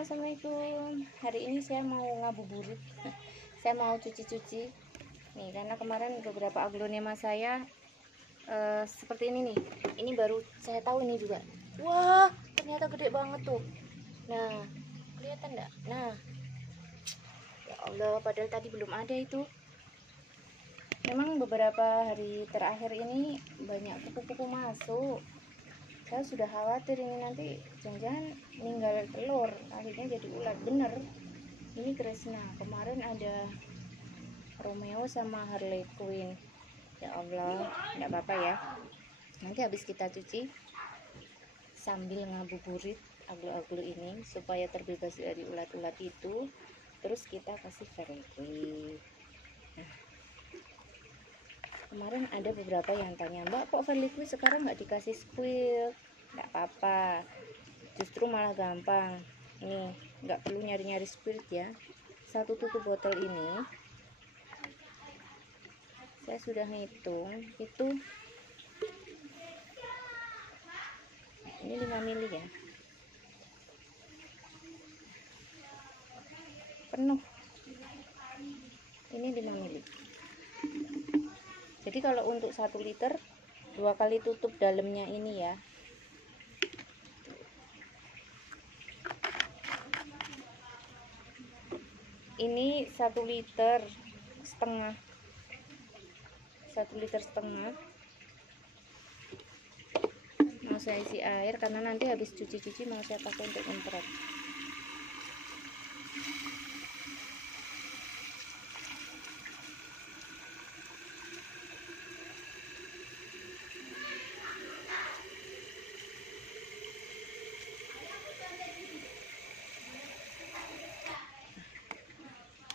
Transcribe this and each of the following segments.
Halo, assalamualaikum. Hari ini saya mau ngabuburit. Saya mau cuci-cuci nih, karena kemarin beberapa aglonema saya seperti ini nih. Ini baru saya tahu ini juga. Wah, ternyata gede banget tuh. Nah, kelihatan enggak? Nah, ya Allah, padahal tadi belum ada itu. Memang beberapa hari terakhir ini banyak kupu-kupu masuk. Saya sudah khawatir ini nanti jangan-jangan ninggal telur, akhirnya jadi ulat. Bener, ini Krishna. Kemarin ada Romeo sama Harley Quinn. Ya Allah, nggak apa-apa ya, nanti habis kita cuci sambil ngabuburit aglo-aglo ini supaya terbebas dari ulat-ulat itu. Terus kita kasih vermiculite. Nah, kemarin ada beberapa yang tanya, Mbak, kok vermiculite sekarang nggak dikasih squirt? Nggak apa-apa, justru malah gampang. Ini nggak perlu nyari-nyari squirt ya. Satu tutup botol ini saya sudah ngitung, itu ini 5 mili ya, penuh. Ini 5 mili. Jadi kalau untuk 1 liter 2 kali tutup dalamnya ini ya. Ini 1 liter setengah, 1 liter setengah mau saya isi air karena nanti habis cuci-cuci mau saya pakai untuk nyemprot.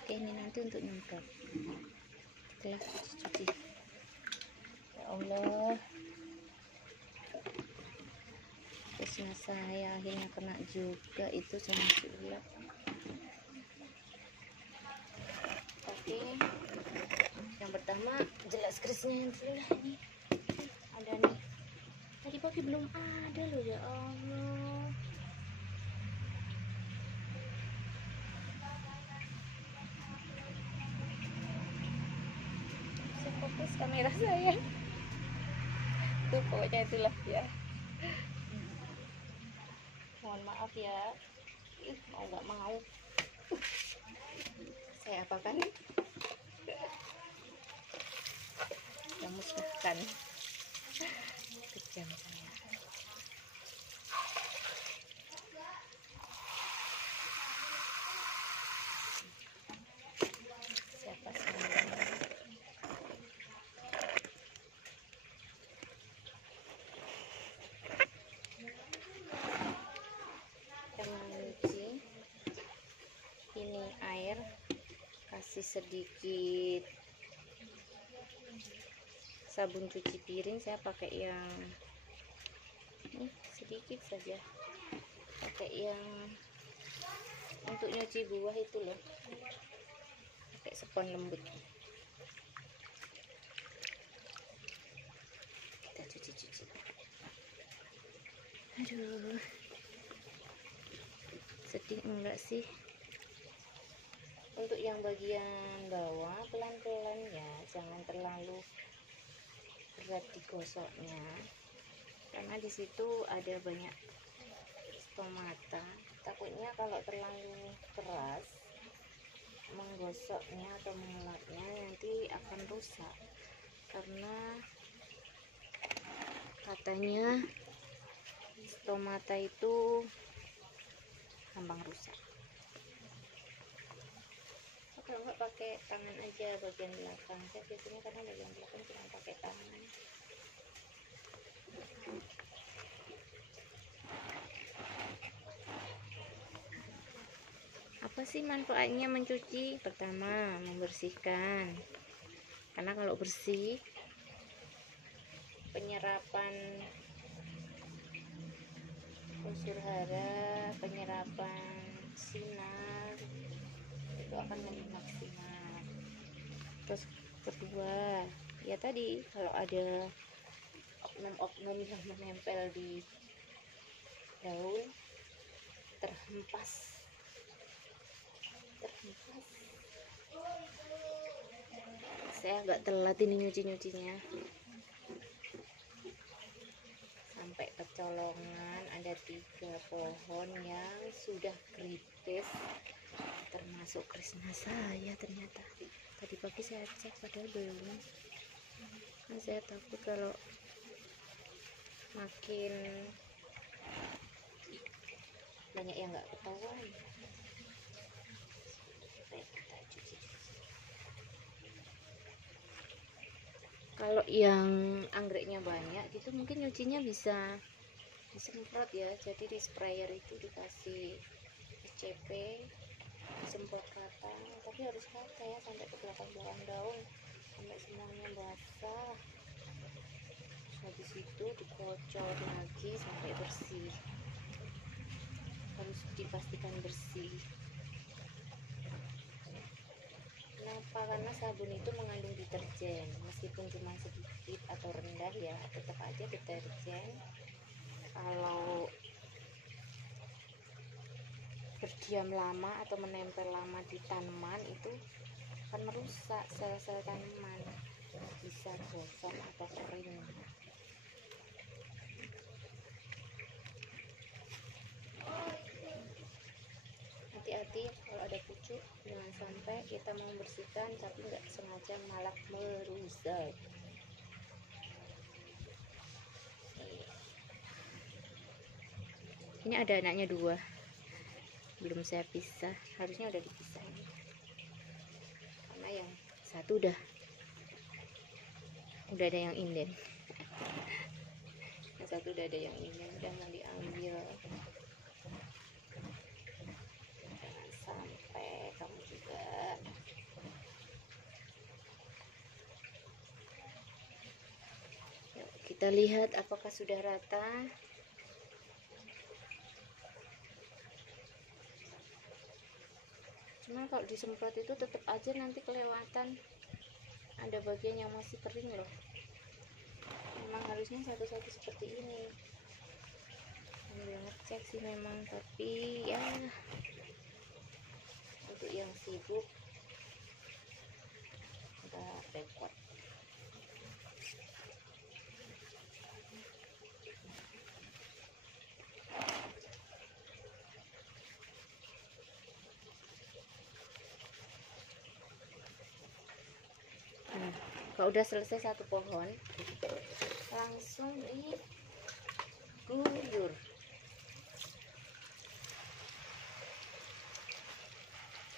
Oke, ini nanti untuk nyemprot setelah cuci-cuci. Ya Allah, terusnya saya akhirnya kena juga itu sama si ulat. Oke, yang pertama jelas kerisnya yang dulu lah. Ini ada nih, tadi pagi belum ada loh. Ya Allah, saya fokus kamera saya tuh, pokoknya itulah ya. Mohon maaf ya, mau nggak mau saya apakan, yang musnahkan. Kejam saya. Siapa sih? Mencuci ini air, kasih sedikit sabun cuci piring. Saya pakai yang ini sedikit saja, pakai yang untuk nyuci buah itu loh, pakai spons lembut. Kita cuci-cuci. Aduh, sedih enggak sih? Untuk yang bagian bawah pelan-pelan ya, jangan terlalu berat digosoknya karena di situ ada banyak stomata. Takutnya kalau terlalu keras menggosoknya atau mengelapnya nanti akan rusak, karena katanya stomata itu gampang rusak. Kalau nggak pakai tangan aja bagian belakang. Saya biasanya karena bagian belakang cuma pakai tangan. Apa sih manfaatnya mencuci? Pertama, membersihkan, karena kalau bersih penyerapan unsur hara, penyerapan sinar itu akan lebih maksimal. Terus kedua ya tadi, kalau ada oknum-oknum yang menempel di daun terhempas Saya agak telat ini nyucinya, sampai kecolongan. Ada 3 pohon yang sudah kritis, termasuk krisna saya. Ternyata tadi pagi saya cek padahal belum. Nah, saya takut kalau makin banyak yang nggak ketahuan. Kalau yang anggreknya banyak gitu mungkin nyucinya bisa disemprot ya. Jadi di sprayer itu dikasih SCP, disemprot rata, tapi harus rata ya, sampai ke belakang daun, sampai semuanya basah. Habis itu dikocor lagi sampai bersih, harus dipastikan bersih. Kenapa? Karena sabun itu mengandung deterjen, meskipun cuma sedikit atau rendah ya, tetap aja deterjen kalau berdiam lama atau menempel lama di tanaman itu akan merusak sel-sel tanaman, bisa gosong atau kering. Hati-hati kalau ada pucuk, jangan sampai kita mau membersihkan tapi nggak sengaja malah merusak. Ini ada anaknya 2, belum saya pisah, harusnya udah dipisahin karena yang satu udah ada yang inden. Yang satu udah ada yang inden, udah mau diambil. Jangan sampai kamu juga. Yuk, kita lihat apakah sudah rata. Cuma kalau disemprot itu tetap aja nanti kelewatan, ada bagian yang masih kering loh. Memang harusnya satu-satu seperti ini. Sambil ngecek sih memang, tapi ya untuk yang sibuk udah repot. Kalau udah selesai satu pohon, langsung diguyur.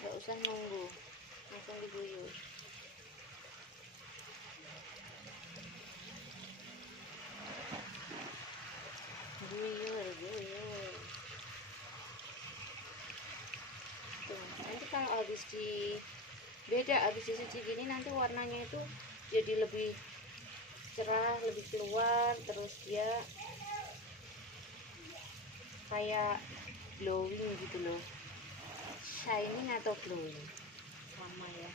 Nggak usah nunggu, langsung diguyur. Guyur. Tuh, nanti kalau habis dicuci gini, nanti warnanya itu jadi lebih cerah, lebih keluar, terus dia kayak glowing gitu loh, shining atau glowing sama ya,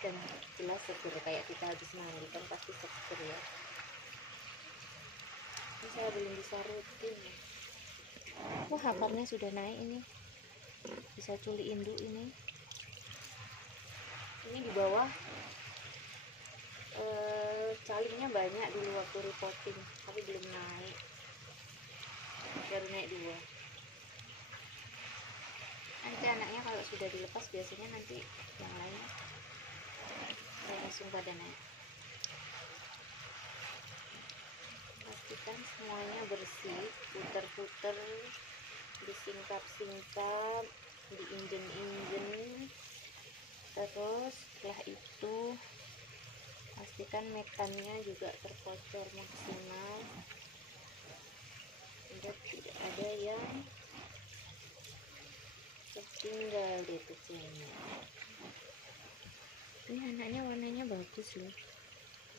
dan jelas seger kayak kita habis mandi kan pasti seger ya. Ini saya belum bisa rutin. Wah, akarnya sudah naik ini, bisa culi induk ini di bawah. Calingnya banyak dulu waktu repotting, tapi belum naik, baru naik 2. Nanti anaknya kalau sudah dilepas biasanya nanti yang lain langsung pada naik. Pastikan semuanya bersih, puter-puter, disingkap-singkap, diinjen-injen. Terus setelah itu pastikan mekannya juga terkocor maksimal, tidak ada yang tertinggal di kecilnya. Ini anaknya warnanya bagus loh,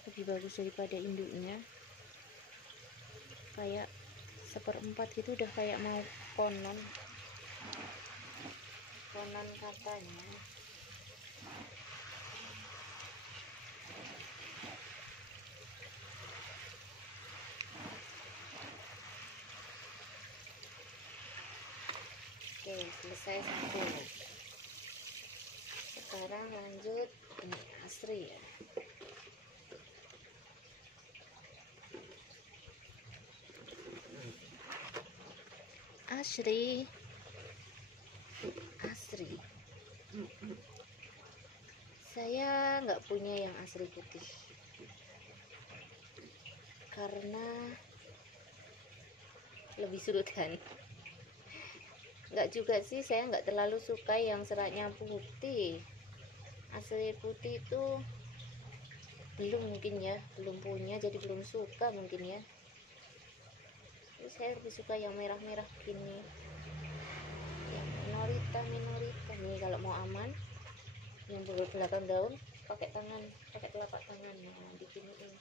lebih bagus daripada induknya, kayak 1/4 gitu, udah kayak mau konon katanya. Oke, selesai satu. Sekarang lanjut ini asri ya. Asri saya nggak punya yang asri putih karena lebih surutan. Nggak juga sih, saya nggak terlalu suka yang seratnya putih. Asli putih itu belum mungkin ya, belum punya, jadi belum suka mungkin ya. Terus saya lebih suka yang merah-merah gini, yang minorita nih. Kalau mau aman, yang belakang daun pakai tangan, pakai telapak tangan. Nah, diginiin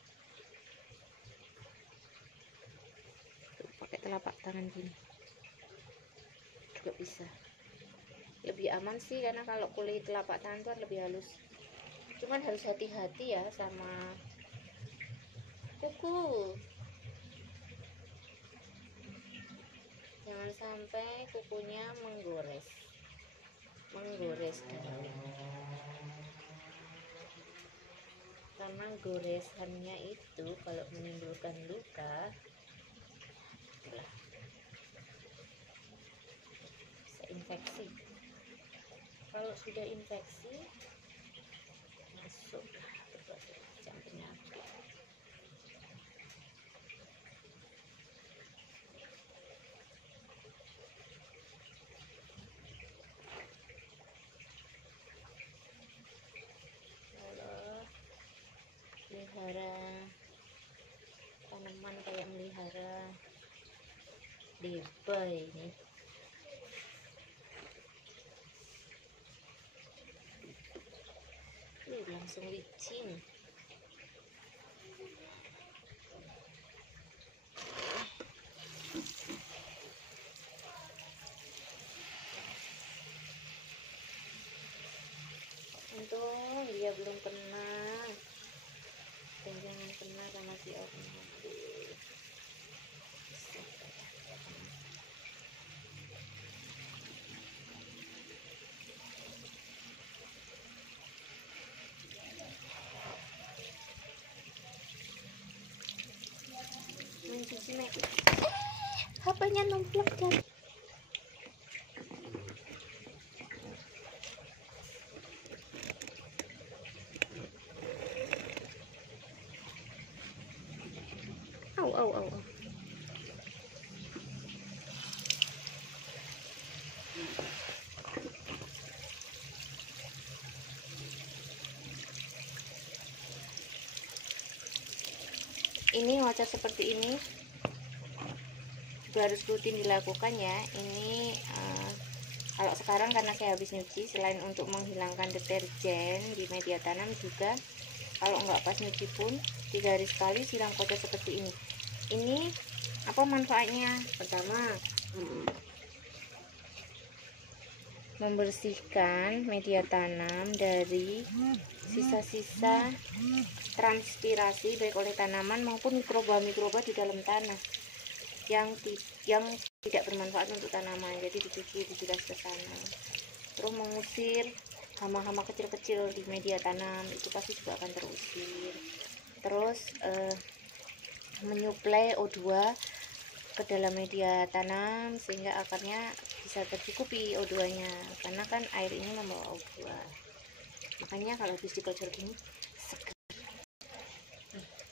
tuh, pakai telapak tangan gini juga bisa, lebih aman sih, karena kalau kulit telapak tangan itu lebih halus. Cuman harus hati-hati ya sama kuku, jangan sampai kukunya menggores daun, karena goresannya itu kalau menimbulkan luka itulah, bisa infeksi. Kalau sudah infeksi masuk berbagai macam penyakit. Kalau melihara tanaman kayak melihara deba ini, langsung licin. Untung dia belum kena, dan jangan kena sama si orangnya. Main cuci mek, HP-nya nomplok jatuh. Au. Ini wajar seperti ini juga harus rutin dilakukan ya. Ini kalau sekarang karena saya habis nyuci, selain untuk menghilangkan deterjen di media tanam, juga kalau nggak pas nyuci pun 3 hari sekali siram kotor seperti ini. Ini apa manfaatnya? Pertama, membersihkan media tanam dari sisa-sisa transpirasi baik oleh tanaman maupun mikroba di dalam tanah yang tidak bermanfaat untuk tanaman, jadi dicuci, dibilas ke sana. Terus mengusir hama-hama kecil-kecil di media tanam, itu pasti juga akan terusir. Terus menyuplai O2 ke dalam media tanam sehingga akarnya bisa tercukupi O2 nya, karena kan air ini membawa O2. Makanya kalau habis dikocor gini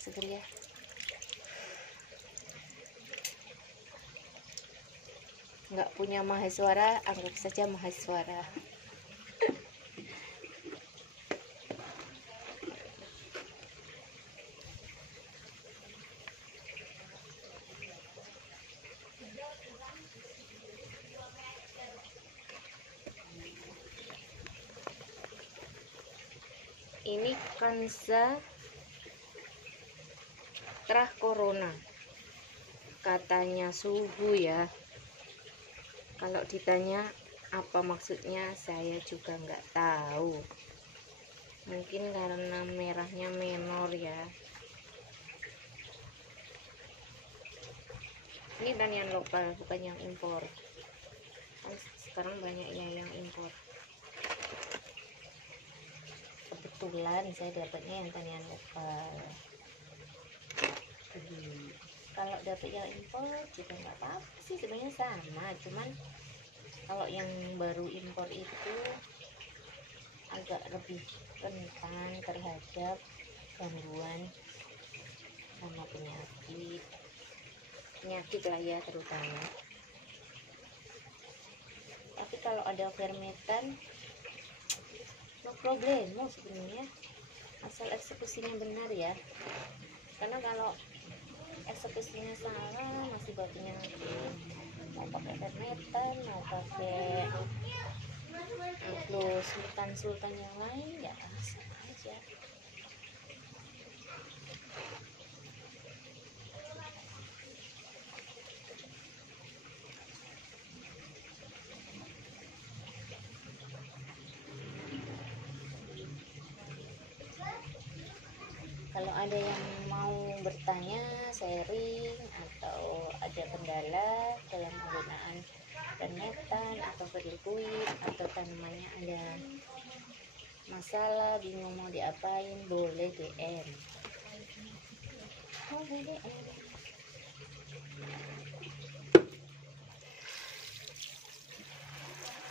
seger ya. Nggak punya mahasiswa, anggap saja mahasiswa. Ini Kanza Trah Corona, katanya suhu ya. Kalau ditanya apa maksudnya, saya juga nggak tahu. Mungkin karena merahnya menor ya. Ini tanian lokal, bukan yang impor. sekarang banyaknya yang impor. Kebetulan saya dapatnya yang tanian lokal. Kalau dapat yang impor juga nggak apa-apa sih, sebenarnya sama, cuman kalau yang baru impor itu agak lebih rentan terhadap gangguan sama penyakit lah ya terutama. Tapi kalau ada fermentan no problemo sebenarnya, asal eksekusinya benar ya. Karena kalau eksekusinya salah masih bagian mau pakai fermentan, mau pakai sultan yang lain ya sama aja. Kalau ada yang mau bertanya, sharing, atau ada kendala dalam penggunaan fermentan atau verliquid, atau tanamannya ada masalah, bingung mau diapain, boleh DM.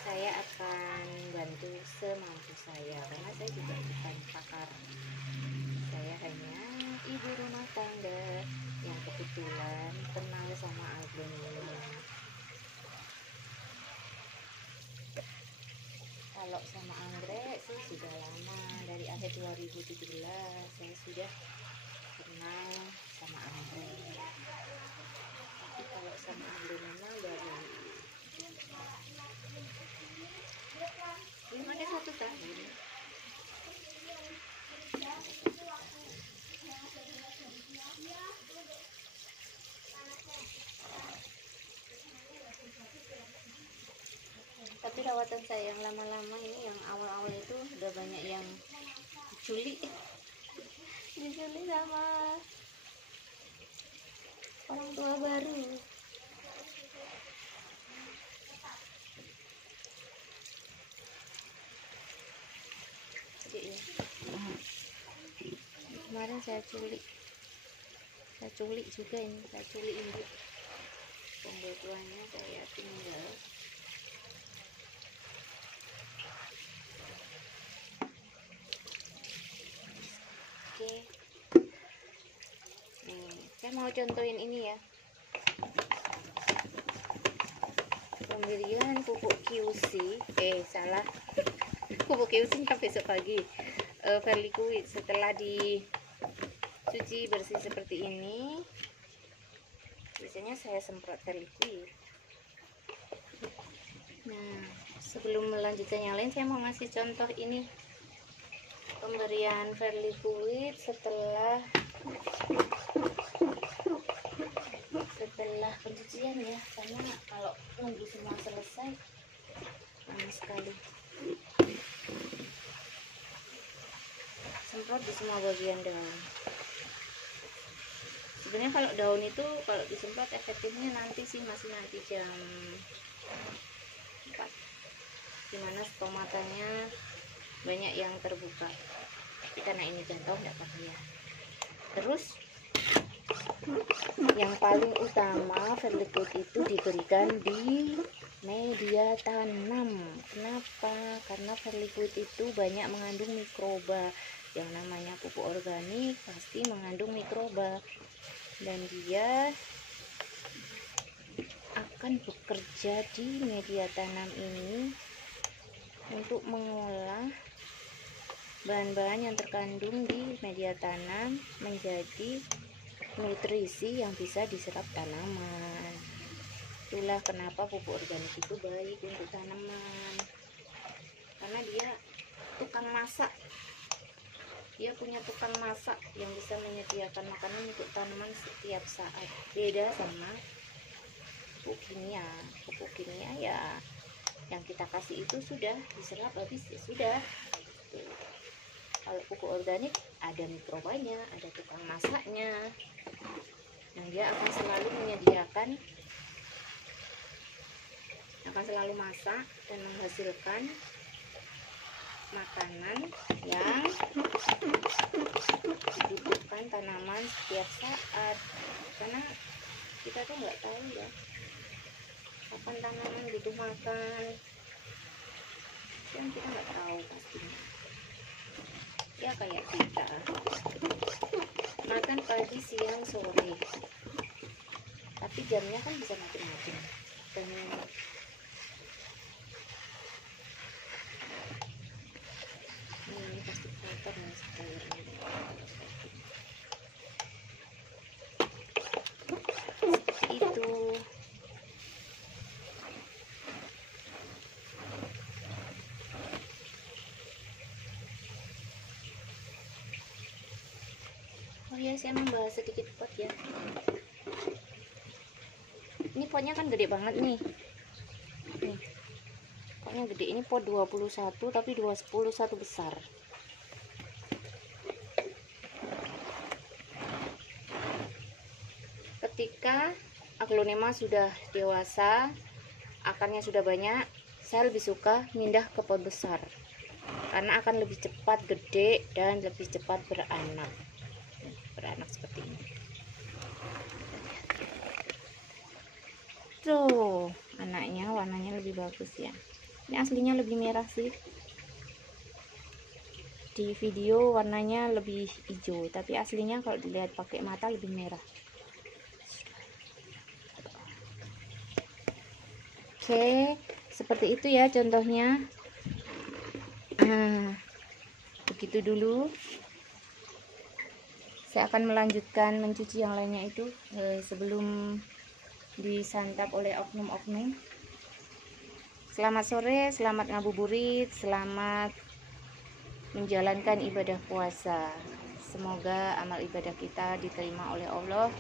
Saya akan bantu semampu saya, karena saya juga bukan pakar. Saya hanya ibu rumah tangga yang kebetulan kenal sama agronomnya. Kalau sama anggrek sih sudah lama, dari akhir 2017 saya sudah kenal sama anggrek. Tapi kalau sama agronomnya baru belum ada 1 tahun. Tapi rawatan saya yang lama-lama ini, yang awal-awal itu udah banyak yang diculik sama orang tua baru. Jadi ya, kemarin saya culik juga ini, saya culik induk pembuat tuanya, saya tinggal. Oke, saya mau contohin ini ya, pemberian pupuk QC, salah, pupuk QC sampai besok pagi. Verliquid setelah dicuci bersih seperti ini, biasanya saya semprot verliquid. Nah, sebelum melanjutkan yang lain, saya mau ngasih contoh ini, pemberian verliquid setelah pencucian ya, karena kalau nunggu semua selesai lama sekali. Semprot di semua bagian daun. Sebenarnya kalau daun itu kalau disemprot efektifnya nanti sih masih nanti jam 4, dimana stomatanya banyak yang terbuka. Tapi karena ini jatuh nggak apa-apa ya. Terus yang paling utama, verliquid itu diberikan di media tanam. Kenapa? Karena verliquid itu banyak mengandung mikroba. Yang namanya pupuk organik pasti mengandung mikroba, dan dia akan bekerja di media tanam ini untuk mengolah bahan-bahan yang terkandung di media tanam menjadi nutrisi yang bisa diserap tanaman. Itulah kenapa pupuk organik itu baik untuk tanaman, karena dia tukang masak. Dia punya tukang masak yang bisa menyediakan makanan untuk tanaman setiap saat. Beda sama pupuk kimia. Pupuk kimia ya yang kita kasih itu sudah diserap habis ya sudah. Kalau pupuk organik ada mikrobanya, ada tukang masaknya, dan dia akan selalu menyediakan akan selalu masak dan menghasilkan makanan yang dibutuhkan tanaman setiap saat, karena kita tuh nggak tahu ya kapan tanaman butuh makan, yang kita nggak tahu pastinya. Ya kayak kita makan pagi, siang, sore, tapi jamnya kan bisa macam-macam. Dan ini pasti kotor nih sayurnya. Seperti itu. Oh ya, saya membahas sedikit pot ya. Ini potnya kan gede banget nih. Nih. Potnya gede, ini pot 21 tapi 21 besar. Ketika aglonema sudah dewasa, akarnya sudah banyak, saya lebih suka pindah ke pot besar karena akan lebih cepat gede dan lebih cepat beranak seperti ini. Tuh anaknya warnanya lebih bagus ya. Ini aslinya lebih merah sih, di video warnanya lebih hijau, tapi aslinya kalau dilihat pakai mata lebih merah. Oke, seperti itu ya contohnya. Begitu dulu. Saya akan melanjutkan mencuci yang lainnya itu sebelum disantap oleh oknum-oknum. Selamat sore, selamat ngabuburit, selamat menjalankan ibadah puasa. Semoga amal ibadah kita diterima oleh Allah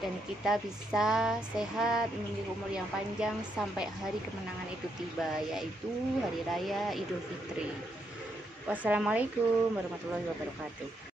dan kita bisa sehat, memiliki umur yang panjang sampai hari kemenangan itu tiba, yaitu Hari Raya Idul Fitri. Wassalamualaikum warahmatullahi wabarakatuh.